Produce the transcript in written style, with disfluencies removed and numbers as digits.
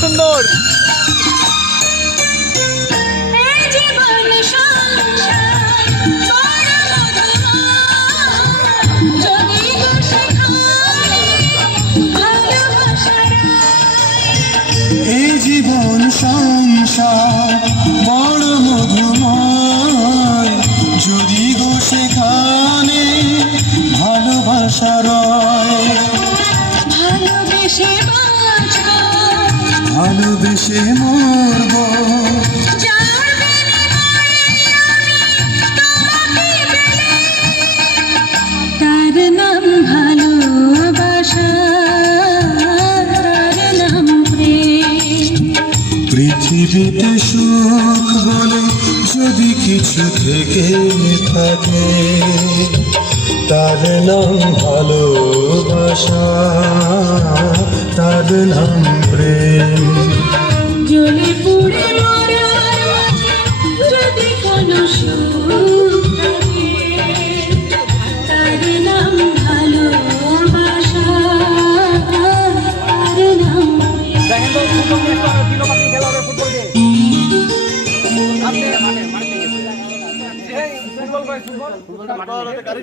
সুন্দর। এই জীবন সংসার বড় মধুময়, যদি গো সেখানে ভালোবাসা রয়। ভালোবেসে বাঁচব, ভালোবেসে মরব, তার নাম ভালোবাসা, তার নাম প্রেম। পৃথিবীতে সুখ বলে যদি কিছু থেকে থাকে, তার নাম ভালোবাসা, তার নাম প্রেম। জ্বলে পুড়ে মরার মাঝে যদি কোনো সুখ থাকে, তার নাম ভালোবাসা, তার নাম ফুটবল